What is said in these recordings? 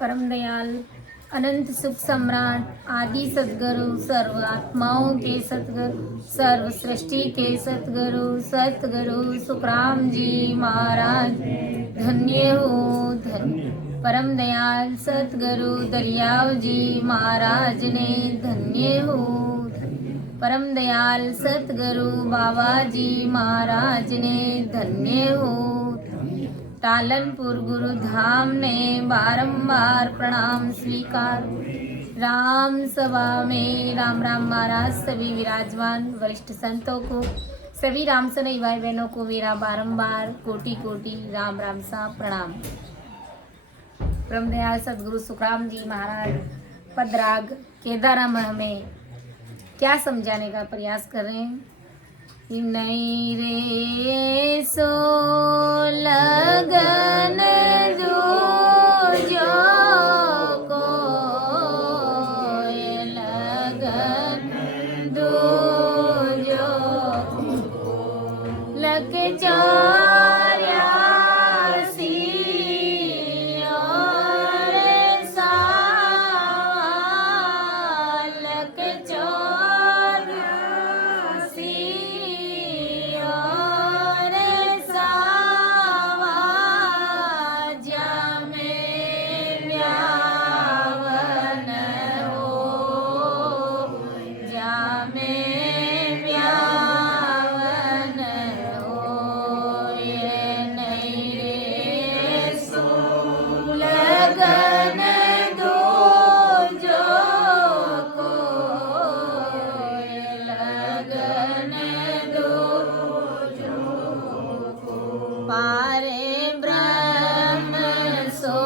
परम दयाल अनंत सुख सम्राट आदि सतगुरु सर्व आत्माओं के सतगुरु सर्व सृष्टि के सतगुरु सुखराम जी महाराज धन्य हो धन्य। परम दयाल सतगुरु दरियाव जी महाराज ने धन्य हो धन्य। परम दयाल सतगुरु बाबा जी महाराज ने धन्य हो। टालनपुर गुरु धाम ने बारंबार प्रणाम स्वीकार। राम सभा में राम राम महाराज सभी विराजमान वरिष्ठ संतों को, सभी राम सनई भाई बहनों को मेरा बारंबार कोटि कोटि राम राम सा प्रणाम। ब्रह्मदयाल सदगुरु सुखराम जी महाराज पदराग केदाराम हमें क्या समझाने का प्रयास कर रहे हैं। नहीं रे सो लगन दूजो को लगन दूजो लग चौरासी और लग चौरासी पारे ब्रह्म सो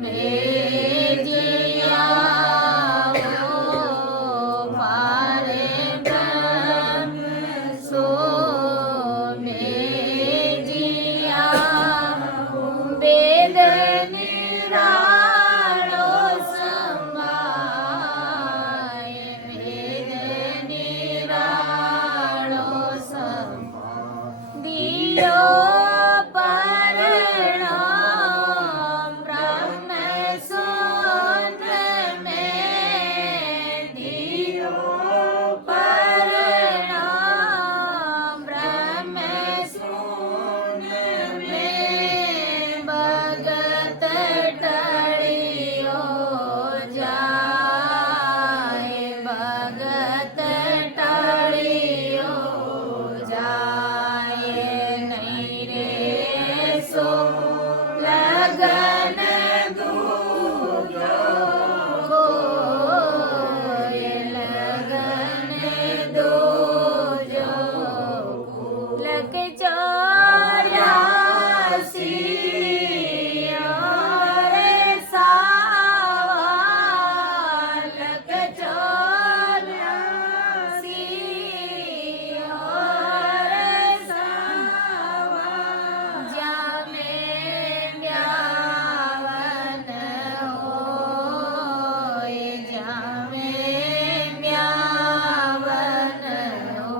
भेजिया हो, पारे ब्रह्म सो भेजिया वेद निरालो समाए, वेद निरालो समाए दियो परिणाम ब्रह्म सूत्र में, दियो परिणाम ब्रह्म सूत्र में भगत टलियो जाए, भगत टलियो जाए। लगन दूजो को लगन दूजो लग चौरासी और सावा लग चौरासी और सावा जामे ब्यावन होए, जामे ब्यावन हो।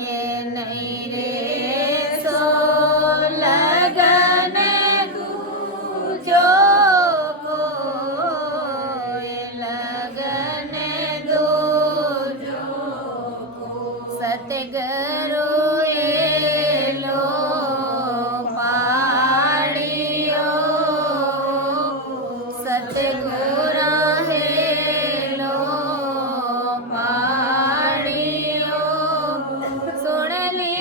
ये नहीं रे सो लगन दूजो को लगन दूजो को सतगुरु एलो पाड़ियो, सतगुरा हेलो पाड़ियो सुन ली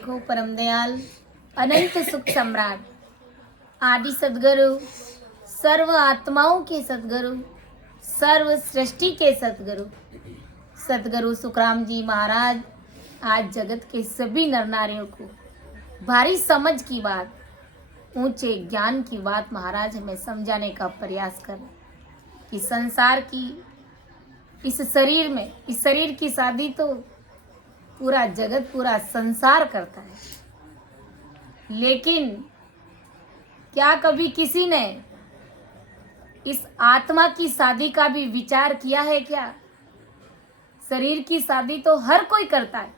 देखो परम दयाल अनंत सुख सम्राट आदि सदगुरु सर्व आत्माओं के सदगुरु सर्व सृष्टि के सदगुरु सदगुरु सुखराम जी महाराज आज जगत के सभी नर नारियों को भारी समझ की बात, ऊंचे ज्ञान की बात महाराज हमें समझाने का प्रयास कर कि संसार की इस शरीर में, इस शरीर की शादी तो पूरा जगत पूरा संसार करता है, लेकिन क्या कभी किसी ने इस आत्मा की शादी का भी विचार किया है क्या? शरीर की शादी तो हर कोई करता है,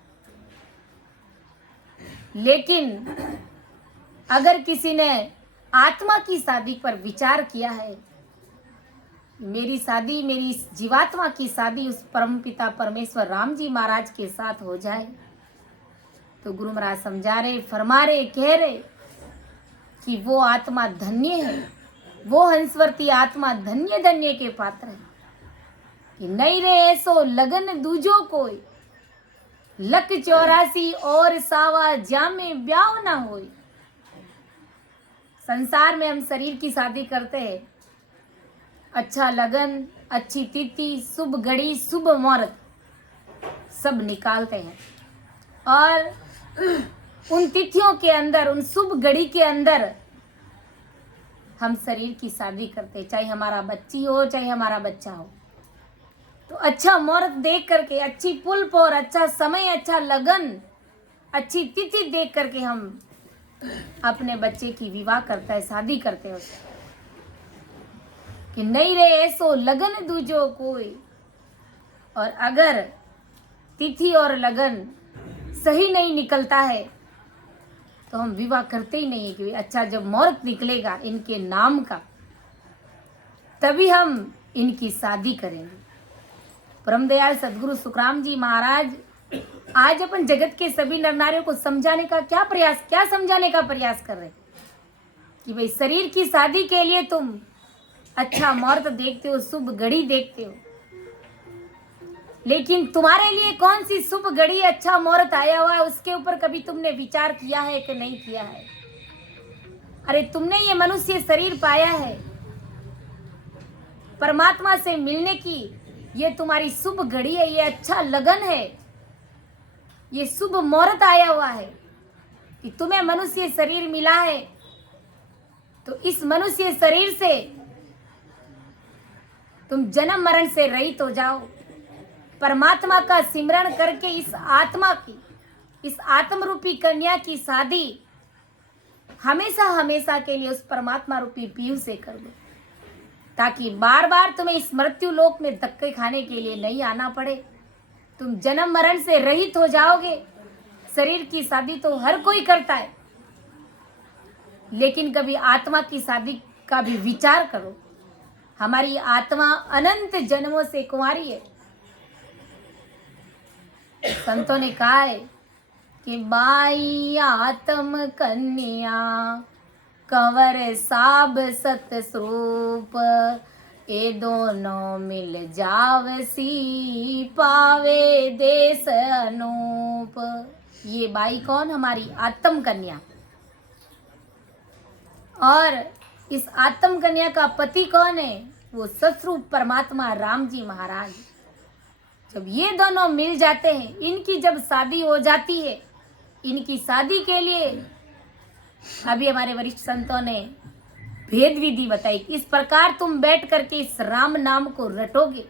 लेकिन अगर किसी ने आत्मा की शादी पर विचार किया है, मेरी शादी, मेरी इस जीवात्मा की शादी उस परम पिता परमेश्वर राम जी महाराज के साथ हो जाए, तो गुरु महाराज समझा रहे, फरमा रहे, कह रहे कि वो आत्मा धन्य है, वो हंसवर्ती आत्मा धन्य धन्य के पात्र है कि नहीं रे ऐसो लगन दूजो कोई, लक 84 और सावा जामे ब्याह ना होई। संसार में हम शरीर की शादी करते हैं, अच्छा लगन, अच्छी तिथि, शुभ घड़ी, शुभ मुहूर्त सब निकालते हैं और उन तिथियों के अंदर, उन शुभ घड़ी के अंदर हम शरीर की शादी करते हैं, चाहे हमारा बच्ची हो चाहे हमारा बच्चा हो। तो अच्छा मुहूर्त देख करके, अच्छी पुल पर, अच्छा समय, अच्छा लगन, अच्छी तिथि देख करके हम अपने बच्चे की विवाह करते हैं, शादी करते हैं उससे कि नहीं रे ऐसो लगन दूजो कोई। और अगर तिथि और लगन सही नहीं निकलता है तो हम विवाह करते ही नहीं है कि अच्छा जब मुहूर्त निकलेगा इनके नाम का तभी हम इनकी शादी करेंगे। परम दयाल सदगुरु सुखराम जी महाराज आज अपन जगत के सभी नर नारियों को समझाने का क्या समझाने का प्रयास कर रहे हैं कि भाई शरीर की शादी के लिए तुम अच्छा मुहूर्त देखते हो, शुभ घड़ी देखते हो, लेकिन तुम्हारे लिए कौन सी शुभ घड़ी, अच्छा मुहूर्त आया हुआ है उसके ऊपर कभी तुमने विचार किया है कि नहीं किया है? अरे तुमने ये मनुष्य शरीर पाया है, परमात्मा से मिलने की ये तुम्हारी शुभ घड़ी है, ये अच्छा लगन है, ये शुभ मुहूर्त आया हुआ है कि तुम्हें मनुष्य शरीर मिला है। तो इस मनुष्य शरीर से तुम जन्म मरण से रहित हो जाओ, परमात्मा का सिमरण करके इस आत्मा की, इस आत्म रूपी कन्या की शादी हमेशा हमेशा के लिए उस परमात्मा रूपी पीयू से कर दो, ताकि बार बार तुम्हें इस मृत्यु लोक में धक्के खाने के लिए नहीं आना पड़े। तुम जन्म मरण से रहित हो जाओगे। शरीर की शादी तो हर कोई करता है, लेकिन कभी आत्मा की शादी का भी विचार करो। हमारी आत्मा अनंत जन्मों से कुंवारी है। संतों ने कहा है कि बाई आत्म कन्या कंवर साब सत स्वरूप, ये दोनों मिल जावसी पावे देश अनूप। ये बाई कौन? हमारी आत्म कन्या। और इस आत्म कन्या का पति कौन है? वो सतरूप परमात्मा राम जी महाराज। जब ये दोनों मिल जाते हैं, इनकी जब शादी हो जाती है, इनकी शादी के लिए अभी हमारे वरिष्ठ संतों ने भेद विधि बताई। इस प्रकार तुम बैठ करके इस राम नाम को रटोगे,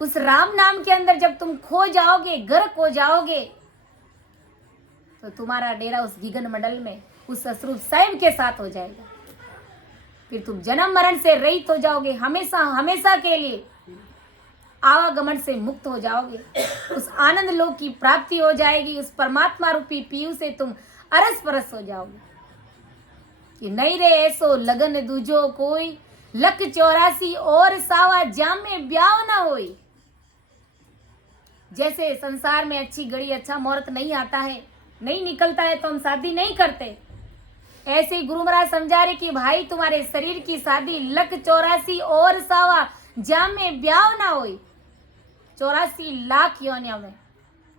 उस राम नाम के अंदर जब तुम खो जाओगे, गर्क हो जाओगे, तो तुम्हारा डेरा उस गिगन मंडल में उस ससुर स्वयं के साथ हो जाएगा। फिर तुम जन्म मरण से रहित हो जाओगे, हमेशा हमेशा के लिए आवागमन से मुक्त हो जाओगे। उस आनंद लोक की प्राप्ति हो जाएगी। उस परमात्मा रूपी पीयू से तुम अरस परस हो जाओगे कि नहीं रे ऐसो लगन दूजो कोई, लक 84 और सावा जाम में ब्याह ना होई। जैसे संसार में अच्छी घड़ी, अच्छा मुहूर्त नहीं आता है, नहीं निकलता है तो हम शादी नहीं करते, ऐसे ही गुरु महाराज समझा रहे कि भाई तुम्हारे शरीर की शादी लक 84 और सावा जाम में ब्याह ना होई। 84 लाख योनियों में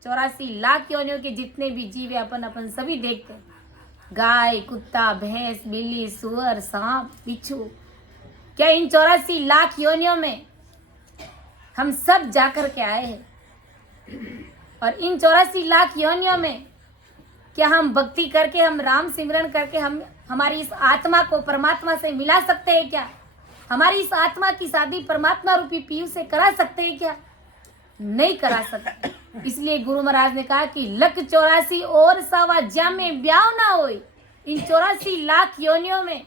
84 लाख योनियों के जितने भी जीव है अपन सभी देखते हैं। गाय, कुत्ता, भैंस, बिल्ली, सुअर, सांप, बिच्छू, क्या इन 84 लाख योनियों में हम सब जाकर के आए हैं? और इन 84 लाख योनियों में क्या हम भक्ति करके, हम राम सिमरन करके हम हमारी इस आत्मा को परमात्मा से मिला सकते हैं क्या? हमारी इस आत्मा की शादी परमात्मा रूपी पीयू से करा सकते हैं क्या? नहीं करा सकते। इसलिए गुरु महाराज ने कहा कि लख 84 और सवा ज्या में ब्याह ना हो। इन 84 लाख योनियों में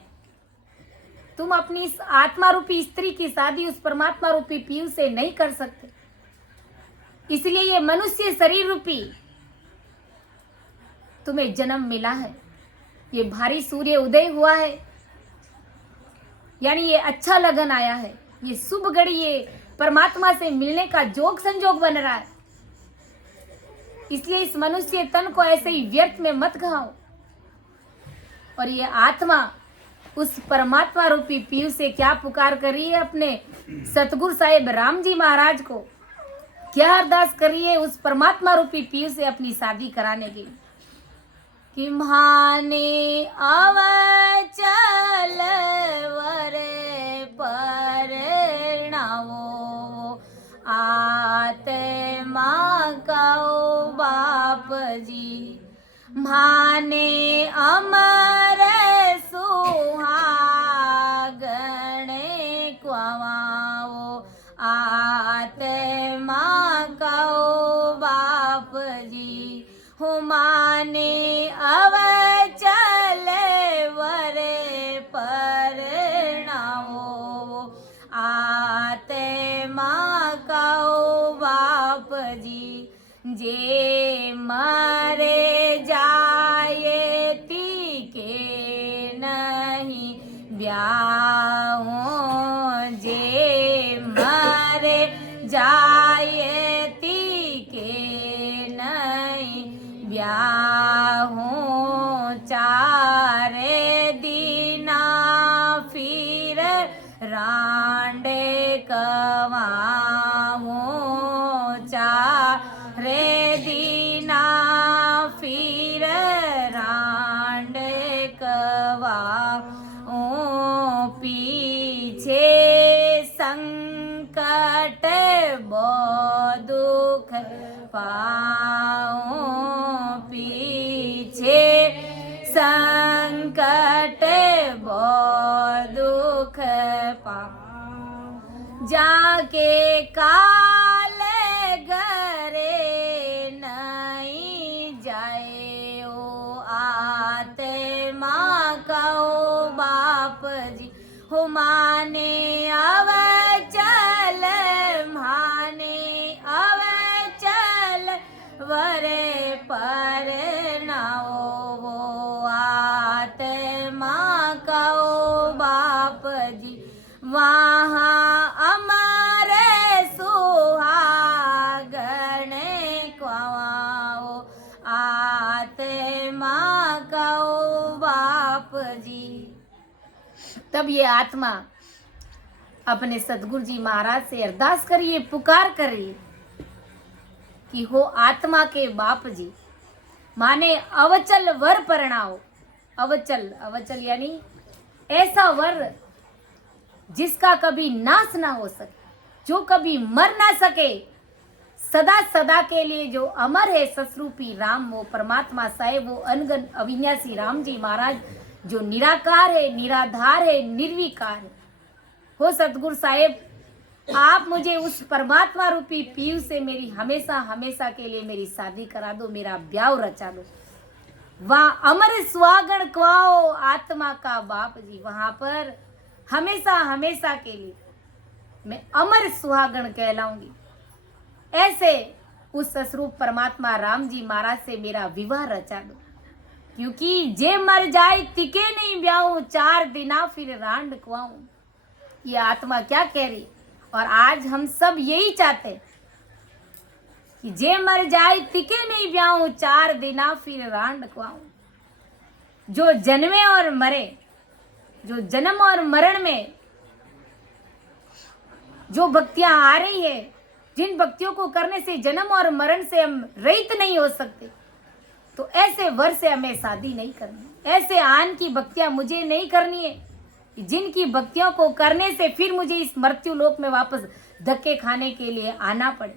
तुम अपनी इस आत्मा रूपी स्त्री की शादी उस परमात्मा रूपी पीयू से नहीं कर सकते। इसलिए ये मनुष्य शरीर रूपी तुम्हें जन्म मिला है, ये भारी सूर्य उदय हुआ है, यानी ये अच्छा लगन आया है, ये शुभ घड़ी, ये परमात्मा से मिलने का जोग संजोग बन रहा है। इसलिए इस मनुष्य तन को ऐसे ही व्यर्थ में मत गवाओ। और ये आत्मा उस परमात्मा रूपी पीयू से क्या पुकार कर रही है? अपने सतगुरु साहिब राम जी महाराज को क्या अरदास कर रही है? उस परमात्मा रूपी पीयू से अपनी शादी कराने की कि माने अवचल वरे परणावो आत्मा कहो बाप जी, माने अमर सुहागणे क्वाओ आत्मा कहो बाप जी, हो माने अवचल वरे परणावो आत्मा कहो बाप जी, जे मरे जाए तीके नहीं ब्याहो, जे मरे जाए तीके नहीं ब्याहो, चारे दीना फिर रांडे कवाओ, चारे दीना फिर रांडे कवाओ, पीछे संकट बहुत दुख पाओ, पीछे संकट बहुत दुख पाओ, जाके काल घरे नहीं जाए ओ आत्मा कहो बाप जी, हो माने अवचल, माने अवचल वरे परणाओ वो आत्मा कहो बाप जी, वहाँ अमर सुहागणे क्वाओ आत्मा कहो बाप जी। तब ये आत्मा अपने सतगुरु जी महाराज से अरदास करिए, पुकार करिए कि हो आत्मा के बाप जी, माने अवचल वर परणाओ। अवचल, अवचल यानी ऐसा वर जिसका कभी नाश ना हो सके, जो कभी मर ना सके, सदा सदा के लिए जो अमर है, ससरूपी राम, वो परमात्मा साहेब, वो अनगन अविनाशी राम जी महाराज, जो निराकार है, निराधार है, निर्विकार है। हो सतगुरु साहेब, आप मुझे उस परमात्मा रूपी पीयू से मेरी हमेशा हमेशा के लिए मेरी शादी करा दो, मेरा ब्याह रचा दो। वहाँ अमर सुहागण क्वाओ आत्मा का बाप जी, वहां पर हमेशा हमेशा के लिए मैं अमर सुहागण कहलाऊंगी। ऐसे उस ससरूप परमात्मा राम जी महाराज से मेरा विवाह रचा दो, क्योंकि जे मर जाए तिके नहीं ब्याहूं, 4 दिना फिर रांड कुआऊं। ये आत्मा क्या कह रही? और आज हम सब यही चाहते हैं कि जे मर जाए तिके नहीं ब्याहूं, 4 दिना फिर रांड कुआऊं। जो जन्मे और मरे, जो जन्म और मरण में जो भक्तियां आ रही है, जिन भक्तियों को करने से जन्म और मरण से हम रहित नहीं हो सकते, तो ऐसे वर से हमें शादी नहीं करनी, ऐसे आन की भक्तियां मुझे नहीं करनी है, जिनकी भक्तियों को करने से फिर मुझे इस मृत्यु लोक में वापस धक्के खाने के लिए आना पड़े।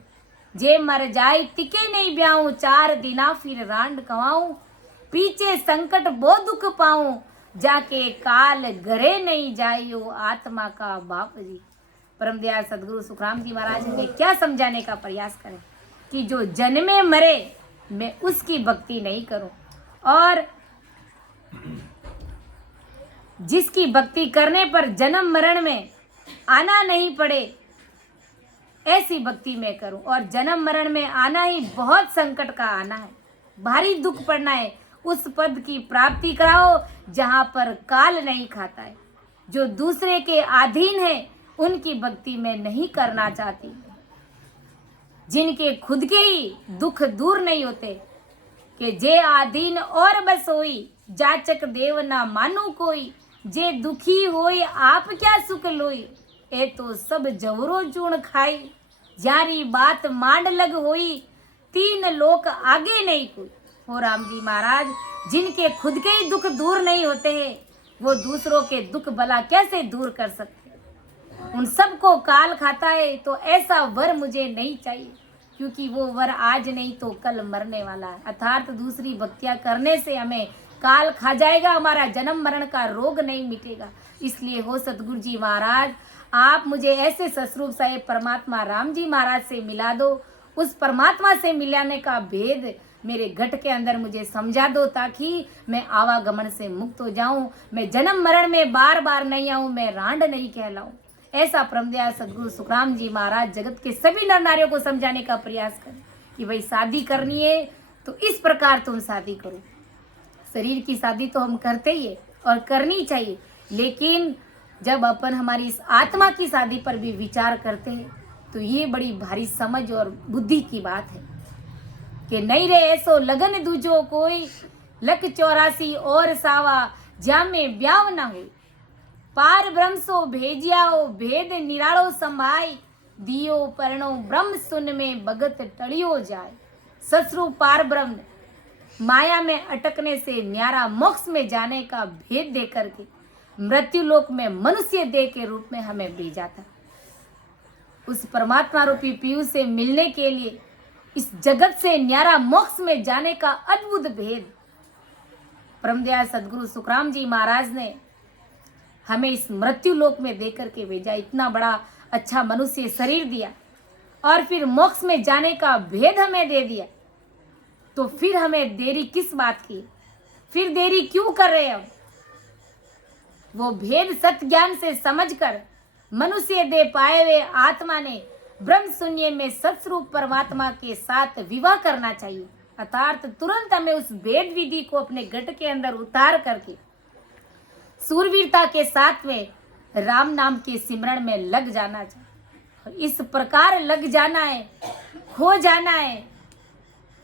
जे मर जाए टिके नहीं ब्याऊं, 4 दिना फिर रांड कवाऊं, पीछे संकट बहुत दुख पाऊं, जाके काल घरे नहीं जाइयो, आत्मा का बाप जी। परम दयाल सदगुरु सुखराम जी महाराज ने क्या समझाने का प्रयास करें कि जो जन्मे मरे मैं उसकी भक्ति नहीं करूं, और जिसकी भक्ति करने पर जन्म मरण में आना नहीं पड़े ऐसी भक्ति मैं करूं। और जन्म मरण में आना ही बहुत संकट का आना है, भारी दुख पड़ना है। उस पद की प्राप्ति कराओ जहां पर काल नहीं खाता है। जो दूसरे के अधीन है उनकी भक्ति मैं नहीं करना चाहती, जिनके खुद के ही दुख दूर नहीं होते, कि जे आधीन और बस होई, जाचक देव ना मानो कोई, जे दुखी होई आप क्या सुख लोई, ए तो सब जवरो चूर्ण खाई, जारी बात मांड लग होई, 3 लोक आगे नहीं कोई। हो राम जी महाराज, जिनके खुद के ही दुख दूर नहीं होते हैं वो दूसरों के दुख भला कैसे दूर कर सकते, उन सबको काल खाता है। तो ऐसा वर मुझे नहीं चाहिए, क्योंकि वो वर आज नहीं तो कल मरने वाला है। अर्थात दूसरी भक्तियां करने से हमें काल खा जाएगा, हमारा जन्म मरण का रोग नहीं मिटेगा। इसलिए हो सतगुरु जी महाराज, आप मुझे ऐसे ससरूप साहेब परमात्मा राम जी महाराज से मिला दो, उस परमात्मा से मिलाने का भेद मेरे घट के अंदर मुझे समझा दो, ताकि मैं आवागमन से मुक्त हो जाऊं, मैं जन्म मरण में बार बार नहीं आऊं, मैं रांड नहीं कहलाऊं। ऐसा परमदयाल सदगुरु सुखराम जी महाराज जगत के सभी नर नारियों को समझाने का प्रयास करें कि भाई शादी करनी है तो इस प्रकार तुम शादी करो। शरीर की शादी तो हम करते ही है और करनी चाहिए, लेकिन जब अपन हमारी इस आत्मा की शादी पर भी विचार करते हैं तो ये बड़ी भारी समझ और बुद्धि की बात है कि नहीं रे ऐसो लगन दूजो कोई, लख 84 और सावा, जामे ब्याव ना हो, पार ब्रह्म सो भेजियाओ, भेद निरालो समाय, दियो परनो ब्रह्म सुन में भगत टड़ियो जाए। ससरु पार ब्रह्म माया में अटकने से न्यारा मोक्ष में जाने का भेद दे करके मृत्यु लोक में मनुष्य देह के रूप में हमें भेजा था। उस परमात्मा रूपी पीयूष से मिलने के लिए इस जगत से न्यारा मोक्ष में जाने का अद्भुत भेद परमदयाल सदगुरु सुखराम जी महाराज ने हमें इस मृत्यु लोक में दे करके भेजा। इतना बड़ा अच्छा मनुष्य शरीर दिया और फिर मोक्ष में जाने का भेद हमें दे दिया, तो फिर हमें देरी किस बात की, फिर देरी क्यों कर रहे हम? वो भेद सत्य ज्ञान से समझकर मनुष्य दे पाए हुए आत्मा ने ब्रह्म शून्य में सत्स्वरूप परमात्मा के साथ विवाह करना चाहिए। अर्थात तुरंत हमें उस भेद विधि को अपने घट के अंदर उतार करके सूरवीरता के साथ में राम नाम के सिमरण में लग जाना चाहिए। इस प्रकार लग जाना है, खो जाना है।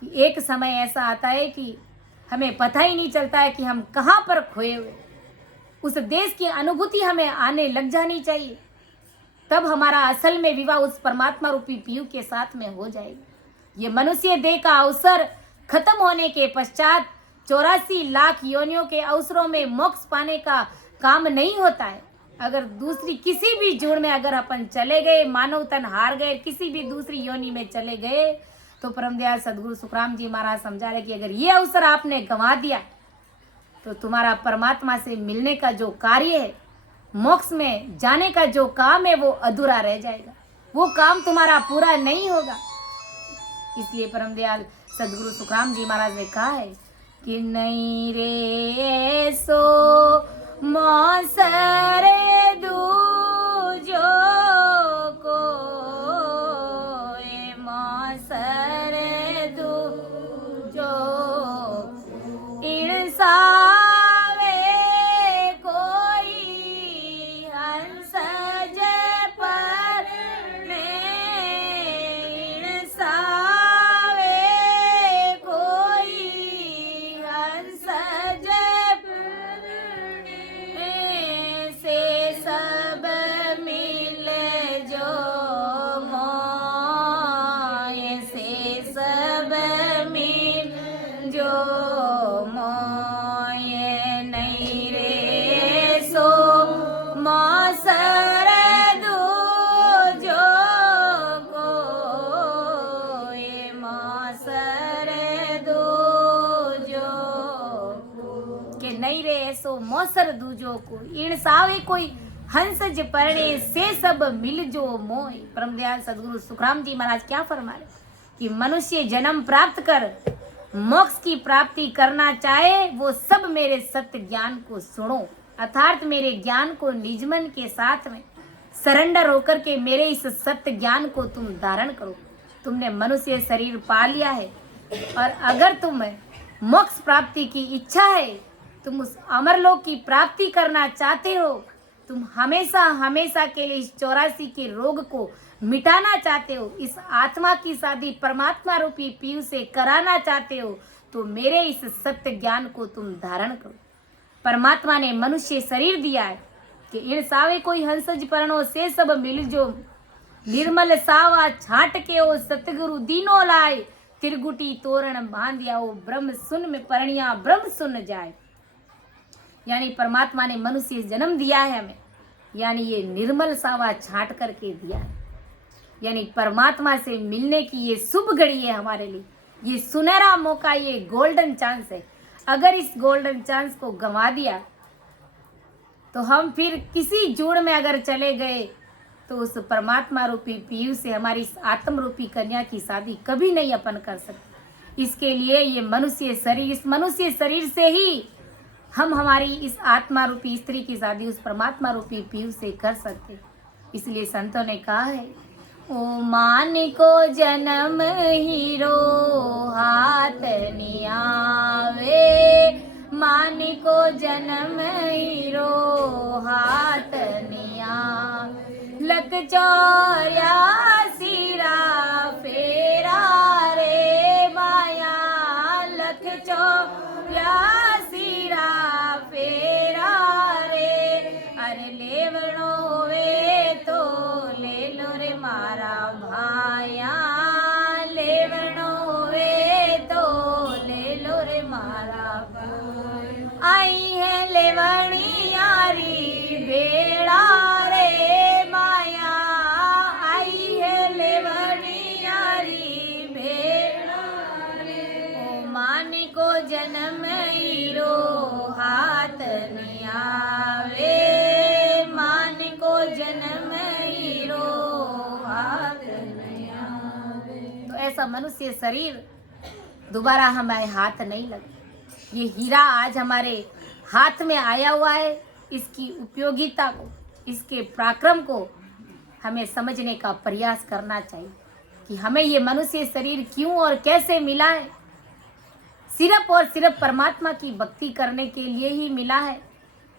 एक समय ऐसा आता है कि हमें पता ही नहीं चलता है कि हम कहाँ पर खोए हुए। उस देश की अनुभूति हमें आने लग जानी चाहिए, तब हमारा असल में विवाह उस परमात्मा रूपी पीयू के साथ में हो जाएगा। ये मनुष्य देह का अवसर खत्म होने के पश्चात 84 लाख योनियों के अवसरों में मोक्ष पाने का काम नहीं होता है। अगर दूसरी किसी भी जुड़ में अगर अपन चले गए, मानव तन हार गए, किसी भी दूसरी योनि में चले गए, तो परमदयाल सदगुरु सुखराम जी महाराज समझा रहे कि अगर ये अवसर आपने गंवा दिया तो तुम्हारा परमात्मा से मिलने का जो कार्य है, मोक्ष में जाने का जो काम है, वो अधूरा रह जाएगा, वो काम तुम्हारा पूरा नहीं होगा। इसलिए परमदयाल सदगुरु सुखराम जी महाराज ने कहा है कि नहीं रे सो मौसरे दूजो को, मौसरे दूजो इंसावे कोई हंस जय पर इंसावे कोई हंस जय से जो कोई इन सावे कोई हंस ज परणे से सब मिल जो मोय। परमदयाल सदगुरु सुखराम जी महाराज क्या फरमा रहे कि मनुष्य जन्म प्राप्त कर मोक्ष की प्राप्ति करना चाहे वो सब मेरे सत्य ज्ञान को सुनो, अर्थात मेरे ज्ञान को निज मन के साथ में सरेंडर होकर के मेरे इस सत्य ज्ञान को तुम धारण करो। तुमने मनुष्य शरीर पा लिया है और अगर तुम मोक्ष प्राप्ति की इच्छा है, तुम उस अमरलोक की प्राप्ति करना चाहते हो, तुम हमेशा हमेशा के लिए इस 84 के रोग को मिटाना चाहते हो, इस आत्मा की शादी परमात्मा रूपी पीयू से कराना चाहते हो, तो मेरे इस सत्य ज्ञान को तुम धारण करो। परमात्मा ने मनुष्य शरीर दिया है कि इन सावे कोई हंसज परणो से सब मिल जो निर्मल सावा छाट के ओ सतगुरु दीनो लाए, त्रिगुटी तोरण बांधिया ओ ब्रह्म सुन में परणिया ब्रह्म सुन जाए। यानी परमात्मा ने मनुष्य जन्म दिया है हमें, यानी ये निर्मल सावा छाट करके दिया है। यानी परमात्मा से मिलने की ये शुभ घड़ी है हमारे लिए, ये सुनहरा मौका, ये गोल्डन चांस है। अगर इस गोल्डन चांस को गंवा दिया तो हम फिर किसी जोड़ में अगर चले गए तो उस परमात्मा रूपी पीयू से हमारी इस आत्म रूपी कन्या की शादी कभी नहीं अपन कर सकते। इसके लिए ये मनुष्य शरीर, इस मनुष्य शरीर से ही हम हमारी इस आत्मा रूपी स्त्री की शादी उस परमात्मा रूपी पीयू से कर सकते। इसलिए संतों ने कहा है, ओ मान को जन्म हीरो हाथ नियावे, मान को जन्म हीरो हाथ निया, लख 84 फेरा रे माया, लख 84 फेरा रे, अरे लेवणो वे तो ले लो रे मारा भाया, लेवणो वे तो ले लो रे मारा भाया। आई है लेवणियारी बेड़ा रे माया, आई है लेवणियारी बेड़ा रे, ओ मान को जन्म हीरो हाथ नियावे, मान को जन्म हीरो हाथ नियावे। तो ऐसा मनुष्य शरीर दोबारा हमारे हाथ नहीं लगे। ये हीरा आज हमारे हाथ में आया हुआ है, इसकी उपयोगिता को, इसके पराक्रम को हमें समझने का प्रयास करना चाहिए कि हमें ये मनुष्य शरीर क्यों और कैसे मिला है। सिर्फ और सिर्फ परमात्मा की भक्ति करने के लिए ही मिला है।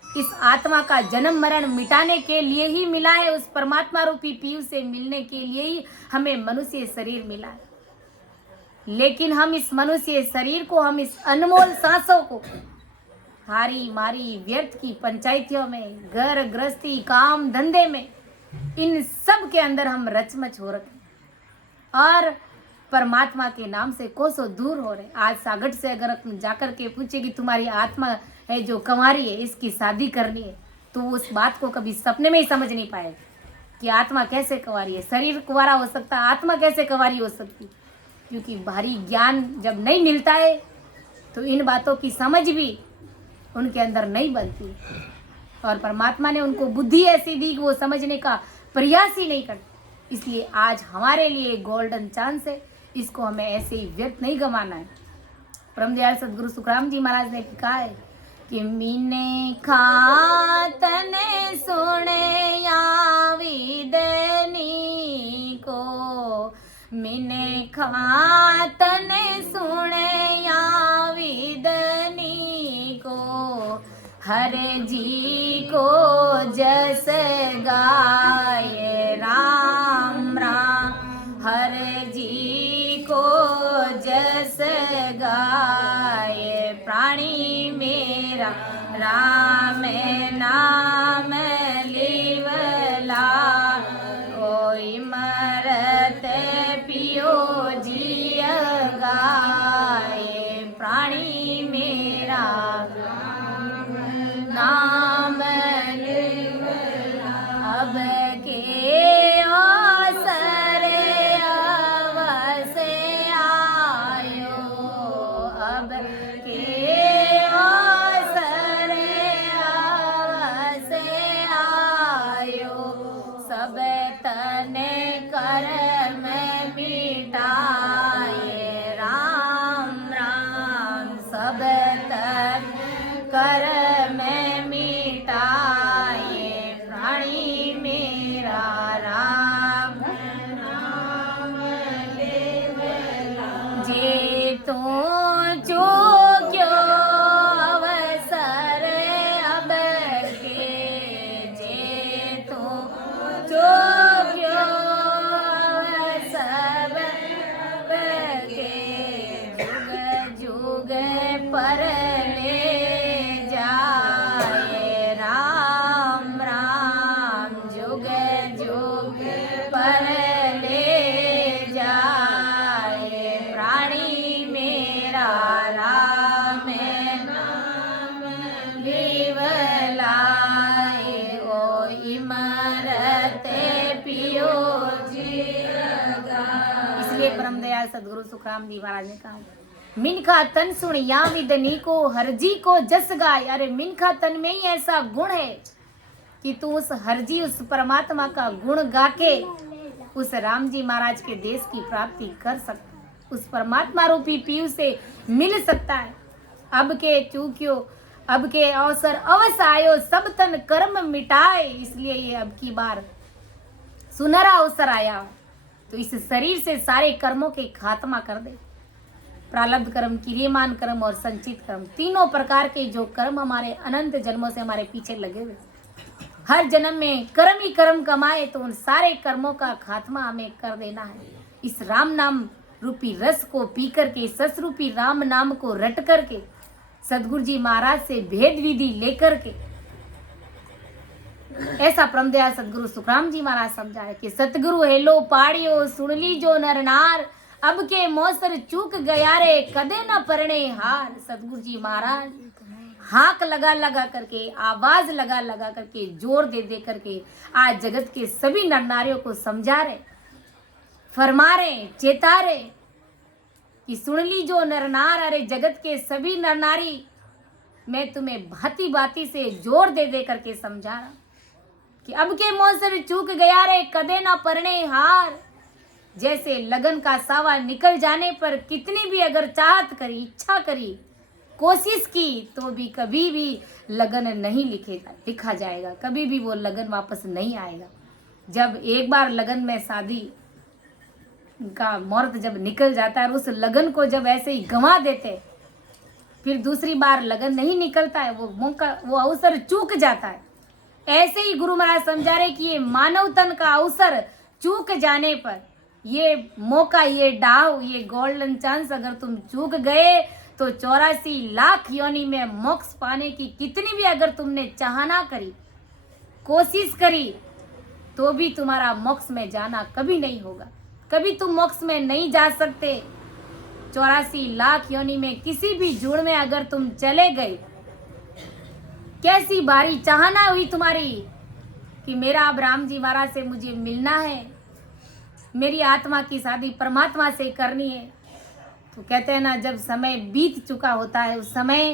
इस आत्मा का जन्म मरण मिटाने के लिए ही मिला है। उस परमात्मा रूपी पीयू से मिलने के लिए ही हमें मनुष्य शरीर मिला है। लेकिन हम इस मनुष्य शरीर को, हम इस अनमोल सांसों को हारी मारी व्यर्थ की पंचायतियों में, घर गृहस्थी काम धंधे में, इन सब के अंदर हम रचमच हो रखे और परमात्मा के नाम से कोसों दूर हो रहे। आज सागट से अगर जाकर के पूछे कि तुम्हारी आत्मा है जो कंवारी है, इसकी शादी करनी है, तो उस बात को कभी सपने में ही समझ नहीं पाएगा कि आत्मा कैसे कंवारी है। शरीर कुंवारा हो सकता है, आत्मा कैसे कंवारी हो सकती, क्योंकि भारी ज्ञान जब नहीं मिलता है तो इन बातों की समझ भी उनके अंदर नहीं बनती और परमात्मा ने उनको बुद्धि ऐसी दी कि वो समझने का प्रयास ही नहीं करते। इसलिए आज हमारे लिए गोल्डन चांस है, इसको हमें ऐसे ही व्यर्थ नहीं गंवाना है। परमदयाल सदगुरु सुखराम जी महाराज ने कहा है कि मीने खातने सुने आविदनी को, मीने खातने सुने आविदनी को, हर जी को जस गाये राम राम, हर जी को जस गाये प्राणी मेरा, राम नाम लिवला, ओई मरत पियो जिय गाये प्राणी मेरा, नाम लिवला। अब के अवसर अवसे आयो, अब के अवसर प्रमदयाल सदगुरु सुखराम जी महाराज ने कहा, मिनखा तन सुन या विदनी को हरजी को जस गाय। अरे मिनखा तन में ही ऐसा गुण है कि तू उस हरजी, उस परमात्मा का गुण गा के उस राम जी महाराज के देश की प्राप्ति कर सकता है, उस परमात्मा रूपी पीयू से मिल सकता है। अब के चूक्यो, अब के अवसर अवश्य आयो, सब तन कर्म मिटाए। इसलिए ये अब की बार सुनहरा अवसर आया, तो इस शरीर से सारे कर्मों के खात्मा कर दे। प्रारब्ध कर्म, क्रियमान कर्म और संचित कर्म, तीनों प्रकार के जो कर्म हमारे अनंत जन्मों से हमारे पीछे लगे हुए, हर जन्म में कर्म ही कर्म कमाए, तो उन सारे कर्मों का खात्मा हमें कर देना है। इस राम नाम रूपी रस को पी करके, सस रूपी राम नाम को रट करके, सदगुरु जी महाराज से भेद विधि लेकर के, ऐसा प्रमदयाल सदगुरु सुखराम जी महाराज समझाए कि सतगुरु हेलो पाड़ियो सुन ली जो नर नार, अब के मौसर चूक गया रे कदे न परणे हार। सतगुरु जी महाराज हाक लगा लगा करके, आवाज लगा लगा करके, जोर दे दे करके आज जगत के सभी नर नारियों को समझा रहे, फरमा रहे, चेता रहे कि सुन ली जो नर नार। अरे जगत के सभी नर नारी, मैं तुम्हें भांति भांति से जोर दे दे करके समझा रहा कि अब के मौसर चूक गया रे कदे ना परणे हार। जैसे लगन का सावा निकल जाने पर कितनी भी अगर चाहत करी, इच्छा करी, कोशिश की, तो भी कभी भी लगन नहीं लिखा जाएगा, कभी भी वो लगन वापस नहीं आएगा। जब एक बार लगन में शादी का मुहूर्त जब निकल जाता है और उस लगन को जब ऐसे ही गंवा देते, फिर दूसरी बार लगन नहीं निकलता है, वो मौका, वो अवसर चूक जाता है। ऐसे ही गुरु महाराज समझा रहे कि ये मानव तन का अवसर चूक जाने पर, ये मौका, ये डाव, ये गोल्डन चांस अगर तुम चूक गए तो 84 लाख योनि में मोक्ष पाने की कितनी भी अगर तुमने चाहना करी, कोशिश करी, तो भी तुम्हारा मोक्ष में जाना कभी नहीं होगा, कभी तुम मोक्ष में नहीं जा सकते। 84 लाख योनि में किसी भी जुड़ में अगर तुम चले गए, कैसी भारी चाहना हुई तुम्हारी कि मेरा अब राम जी महाराज से मुझे मिलना है, मेरी आत्मा की शादी परमात्मा से करनी है, तो कहते हैं ना, जब समय बीत चुका होता है उस समय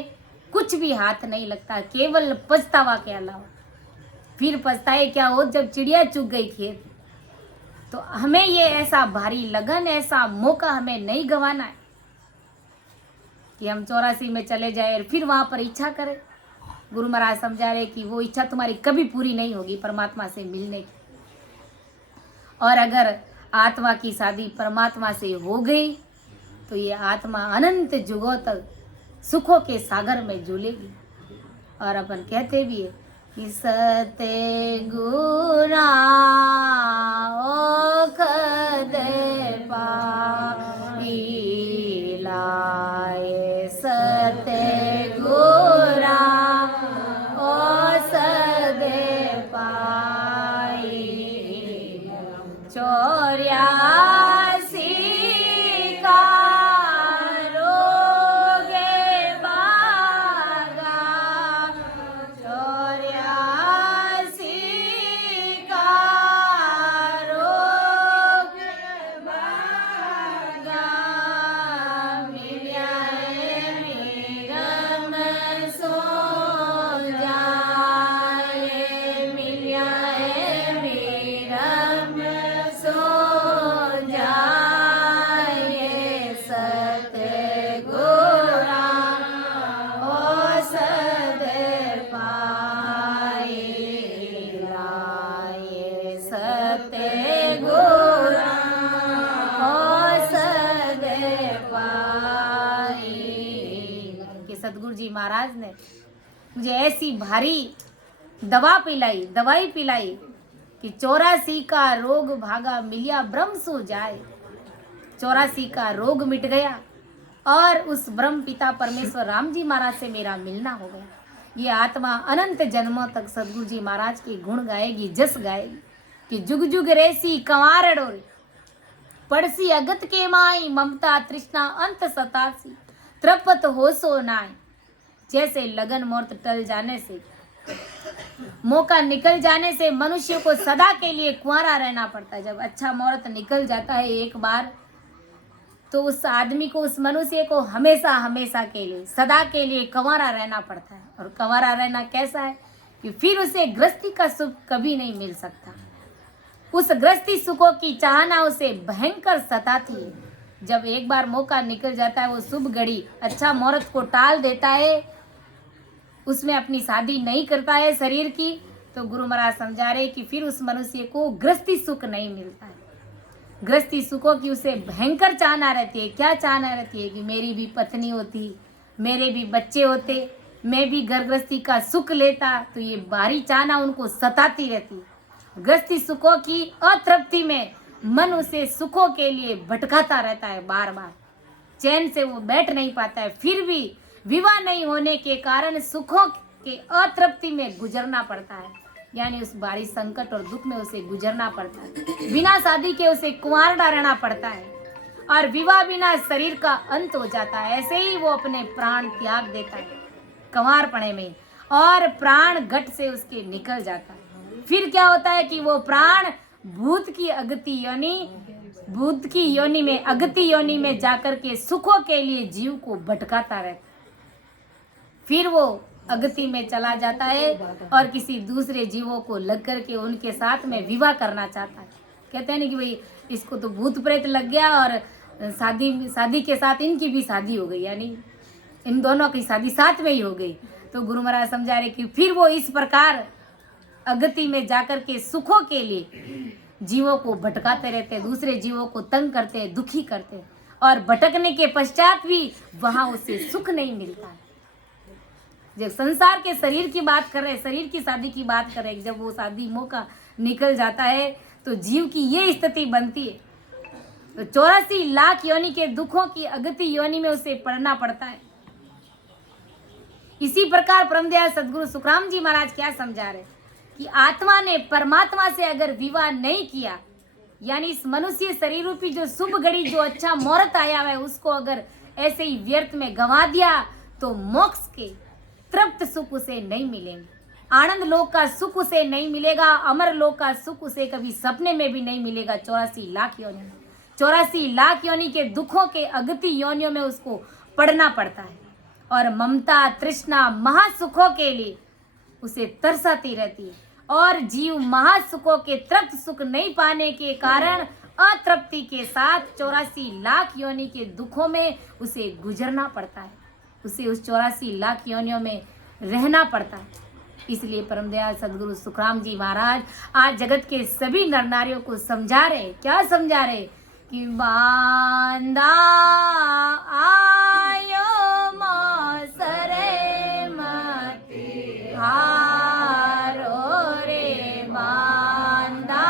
कुछ भी हाथ नहीं लगता, केवल पछतावा के अलावा। फिर पछताए क्या हो जब चिड़िया चुग गई खेत। तो हमें ये ऐसा भारी लगन, ऐसा मौका हमें नहीं गंवाना है कि हम 84 में चले जाए और फिर वहां पर इच्छा करें। गुरु महाराज समझा रहे कि वो इच्छा तुम्हारी कभी पूरी नहीं होगी परमात्मा से मिलने की। और अगर आत्मा की शादी परमात्मा से हो गई तो ये आत्मा अनंत जुगों तक सुखों के सागर में झूलेगी। और अपन कहते भी है कि सते गुना ओख दे पाई लाए, सते गुना ओ सदे पाई 84 का रोगे बागा, 84 का रोगे बागा, मिलिया मीरम सो जाए, मिलिया मीरम सो जाए, सतगुरा ओ सदे पाए लाए, सतगुरा ओ सदे पाए। कि सतगुरु जी महाराज ने मुझे ऐसी भारी दवाई पिलाई कि 84 का रोग भागा, मिलिया ब्रह्म सो जाए। 84 का रोग मिट गया और उस ब्रह्म पिता परमेश्वर राम जी महाराज से मेरा मिलना हो गया। ये आत्मा अनंत जन्मों तक सदगुरु जी महाराज के गुण गाएगी, जस गाएगी कि जुग जुग रेसी कंवार डोरे, पड़सी अगत के माई, ममता तृष्णा अंत सतासी, त्रपत हो सो नाय। जैसे लगन मुहूर्त टल जाने से, मौका निकल जाने से मनुष्य को सदा के लिए कुंवारा रहना पड़ता है। जब अच्छा मुहूर्त निकल जाता है एक बार, तो उस आदमी को, उस मनुष्य को हमेशा हमेशा के लिए, सदा के लिए कंवारा रहना पड़ता है। और कंवारा रहना कैसा है कि फिर उसे गृहस्थी का सुख कभी नहीं मिल सकता। उस गृहस्थी सुखों की चाहना उसे भयंकर सताती है। जब एक बार मौका निकल जाता है, वो शुभ घड़ी, अच्छा मुहूर्त को टाल देता है, उसमें अपनी शादी नहीं करता है शरीर की, तो गुरु महाराज समझा रहे कि फिर उस मनुष्य को गृहस्थी सुख नहीं मिलता है। गृहस्थी सुखों की उसे भयंकर चाहना रहती है। क्या चाहना रहती है कि मेरी भी पत्नी होती, मेरे भी बच्चे होते, मैं भी घर गृहस्थी का सुख लेता। तो ये बाहरी चाहना उनको सताती रहती है। गृहस्थी सुखों की अतृप्ति में मन उसे सुखों के लिए भटकाता रहता है, बार बार चैन से वो बैठ नहीं पाता है। फिर भी विवाह नहीं होने के कारण सुखों के अतृप्ति में गुजरना पड़ता है, यानी उस भारी संकट और दुख में उसे गुजरना पड़ता है। बिना शादी के उसे कुंवारा रहना पड़ता है, और विवाह बिना शरीर का अंत हो जाता है। ऐसे ही वो अपने प्राण त्याग देता है कंवारपणे में, और प्राण घट से उसके निकल जाता है। फिर क्या होता है कि वो प्राण भूत की योनि में, अगति योनि में जाकर के सुखों के लिए जीव को भटकाता रहता है। फिर वो अगति में चला जाता है और किसी दूसरे जीवों को लग करके उनके साथ में विवाह करना चाहता है। कहते हैं ना कि भाई इसको तो भूत प्रेत लग गया, और शादी के साथ इनकी भी शादी हो गई, यानी इन दोनों की शादी साथ में ही हो गई। तो गुरु महाराज समझा रहे कि फिर वो इस प्रकार अगति में जाकर के सुखों के लिए जीवों को भटकाते रहते हैं, दूसरे जीवों को तंग करते हैं, दुखी करते हैं, और भटकने के पश्चात भी वहां उसे सुख नहीं मिलता है। जब संसार के शरीर की बात कर रहे हैं, शरीर की शादी की बात कर रहे हैं, जब वो शादी मौका निकल जाता है तो जीव की ये स्थिति बनती है। तो 84 लाख योनि के दुखों की अगति योनि में उसे पड़ना पड़ता है। इसी प्रकार परमदयाल सदगुरु सुखराम जी महाराज क्या समझा रहे कि आत्मा ने परमात्मा से अगर विवाह नहीं किया, यानी इस मनुष्य शरीर रूपी जो शुभ घड़ी, जो अच्छा मुहूर्त आया है, उसको अगर ऐसे ही व्यर्थ में गंवा दिया, तो मोक्ष के तृप्त सुख उसे नहीं मिलेंगे, आनंद लोक का सुख उसे नहीं मिलेगा, अमर लोक का सुख उसे कभी सपने में भी नहीं मिलेगा। 84 लाख योनि में, 84 लाख योनि के दुखों के अगति योनियों में उसको पड़ना पड़ता है, और ममता तृष्णा महासुखों के लिए उसे तरसाती रहती है, और जीव महासुखों के तृप्त सुख नहीं पाने के कारण अतृप्ति के साथ 84 लाख योनि के दुखों में उसे गुजरना पड़ता है, उसे उस 84 लाख योनियों में रहना पड़ता है। इसलिए परमदयाल सदगुरु सुखराम जी महाराज आज जगत के सभी नर नारियों को समझा रहे, क्या समझा रहे कि बांदा आयो मोसरे मते हारो रे, बांदा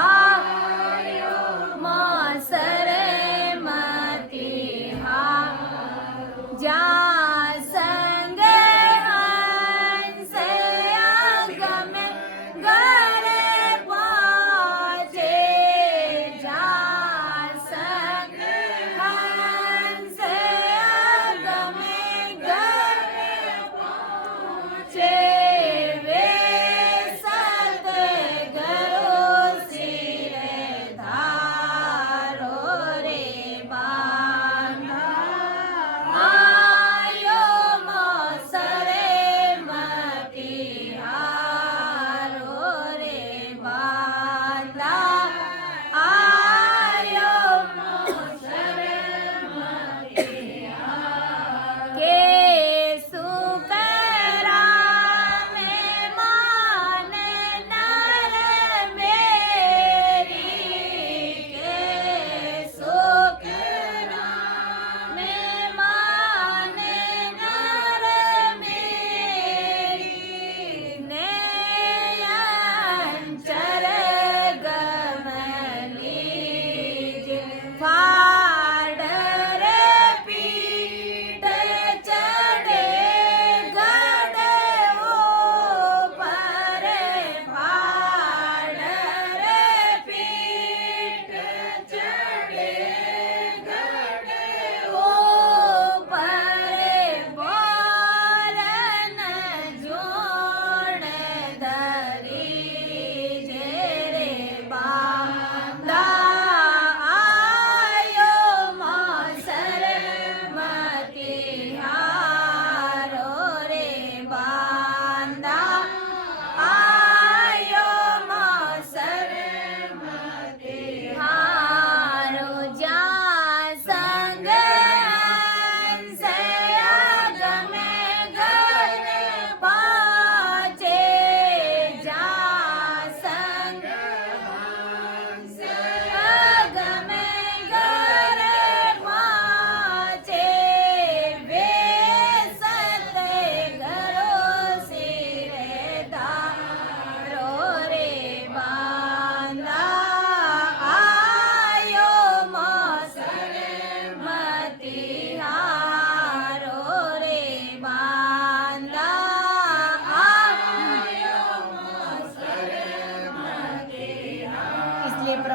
आयो मोसरे मते हारो, जा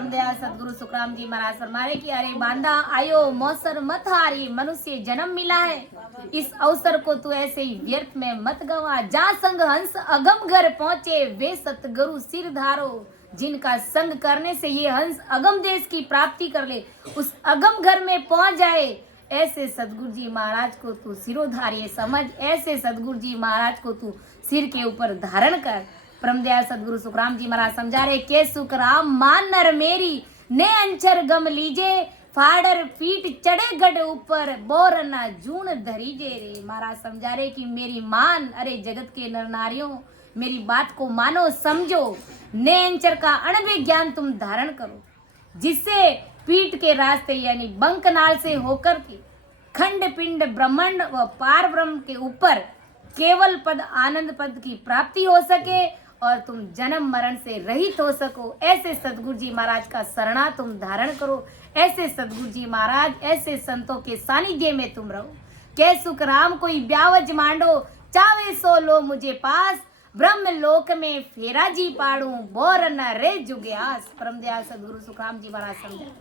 परमदयाल सदगुरु सुखराम जी महाराज फरमाए कि अरे बांदा आयो मौसर मत हारी, मनुष्य जन्म मिला है, इस अवसर को तू ऐसे ही व्यर्थ में मत गवा। जा संग हंस अगम घर पहुंचे, वे सतगुरु सिर धारो। जिनका संग करने से ये हंस अगम देश की प्राप्ति कर ले, उस अगम घर में पहुंच जाए, ऐसे सदगुरु जी महाराज को तू सिरोधार्य समझ, ऐसे सदगुरु जी महाराज को तू सिर के ऊपर धारण कर। परमदयाल सदगुरु सुखराम जी महाराज समझा रहे के सुखराम मान नर मेरी, ने अंचर गम लीजे, फाड़र पीठ चढ़े गढ़ ऊपर, बोरना जून धरीजे रे। महाराज समझा रहे कि मेरी मान, अरे जगत के नर नारियों मेरी बात को मानो समझो, नेंचर का अणव्य ज्ञान तुम धारण करो, जिससे पीठ के रास्ते यानी बंकनाल से होकर के खंड पिंड ब्रह्मांड व पार ब्रह्म के ऊपर केवल पद आनंद पद की प्राप्ति हो सके और तुम जन्म मरण से रहित हो सको। ऐसे सदगुरु जी महाराज का शरणा तुम धारण करो, ऐसे सदगुरु जी महाराज ऐसे संतों के सानिध्य में तुम रहो। कै सुख राम कोई ब्यावज मांडो, चावे सो लो मुझे पास, ब्रह्म लोक में फेरा जी पाड़ू, बोर न रे जुग्यास। परमदयाल सदगुरु सुखराम जी महाराज समझा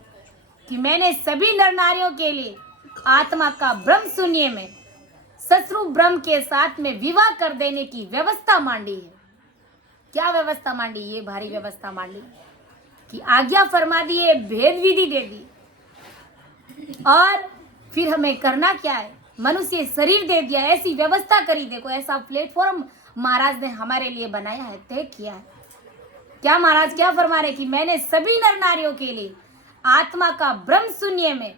कि मैंने सभी नर नारियों के लिए आत्मा का ब्रह्म शून्य में शत्रु ब्रह्म के साथ में विवाह कर देने की व्यवस्था मांडी है। क्या व्यवस्था मांडी? ये भारी व्यवस्था मांडी कि आज्ञा फरमा दी है, भेद विधि दे दी, और फिर हमें करना क्या है, मनुष्य शरीर दे दिया, ऐसी व्यवस्था करी। देखो ऐसा प्लेटफॉर्म महाराज ने हमारे लिए बनाया है, तय किया है। क्या महाराज क्या फरमा रहे कि मैंने सभी नर नारियों के लिए आत्मा का ब्रह्म शून्य में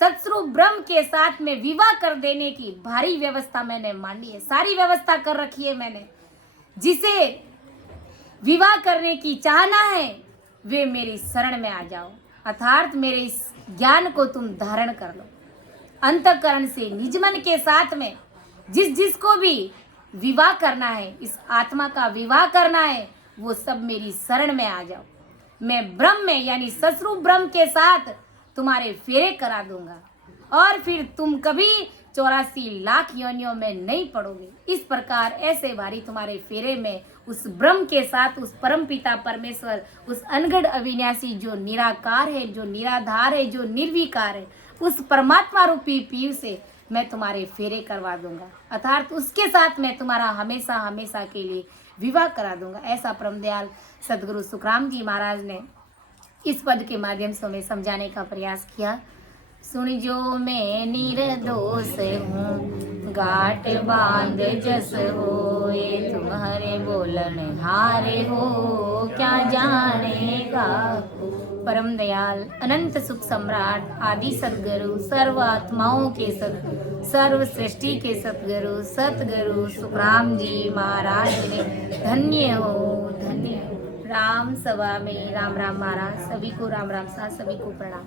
शत्रु ब्रह्म के साथ में विवाह कर देने की भारी व्यवस्था मैंने मांडी है, सारी व्यवस्था कर रखी है मैंने। जिसे विवाह करने की चाहना है वे मेरी शरण में आ जाओ, अर्थात मेरे इस ज्ञान को तुम धारण कर लो। अंतःकरण से निज मन के साथ में जिसको भी विवाह करना है, इस आत्मा का विवाह करना है, वो सब मेरी शरण में आ जाओ। मैं ब्रह्म में यानी शत्रु ब्रह्म के साथ तुम्हारे फेरे करा दूंगा और फिर तुम कभी 84 लाख योनियों में नहीं पड़ोगे। इस प्रकार ऐसे भारी तुम्हारे फेरे में उस ब्रह्म के साथ, उस परम पिता परमेश्वर, उस अनगढ़ अविनाशी जो निराकार है, जो निराधार है, जो निर्विकार है, उस परमात्मा रूपी पीर से मैं तुम्हारे फेरे करवा दूंगा, अर्थात उसके साथ मैं तुम्हारा हमेशा हमेशा के लिए विवाह करा दूंगा। ऐसा परमदयाल सदगुरु सुखराम जी महाराज ने इस पद के माध्यम से हमें समझाने का प्रयास किया। सुन जो मैं निर्दोष हूँ, गाट बांध जस होए, तुम्हारे बोलन हारे हो, क्या जानेगा। परम दयाल अनंत सुख सम्राट आदि सतगुरु सर्व आत्माओं के सर्व सृष्टि के सतगुरु सतगुरु सुखराम जी महाराज ने धन्य हो, धन्य हो। राम सभा में राम राम महाराज, सभी को राम राम सा, सभी को प्रणाम।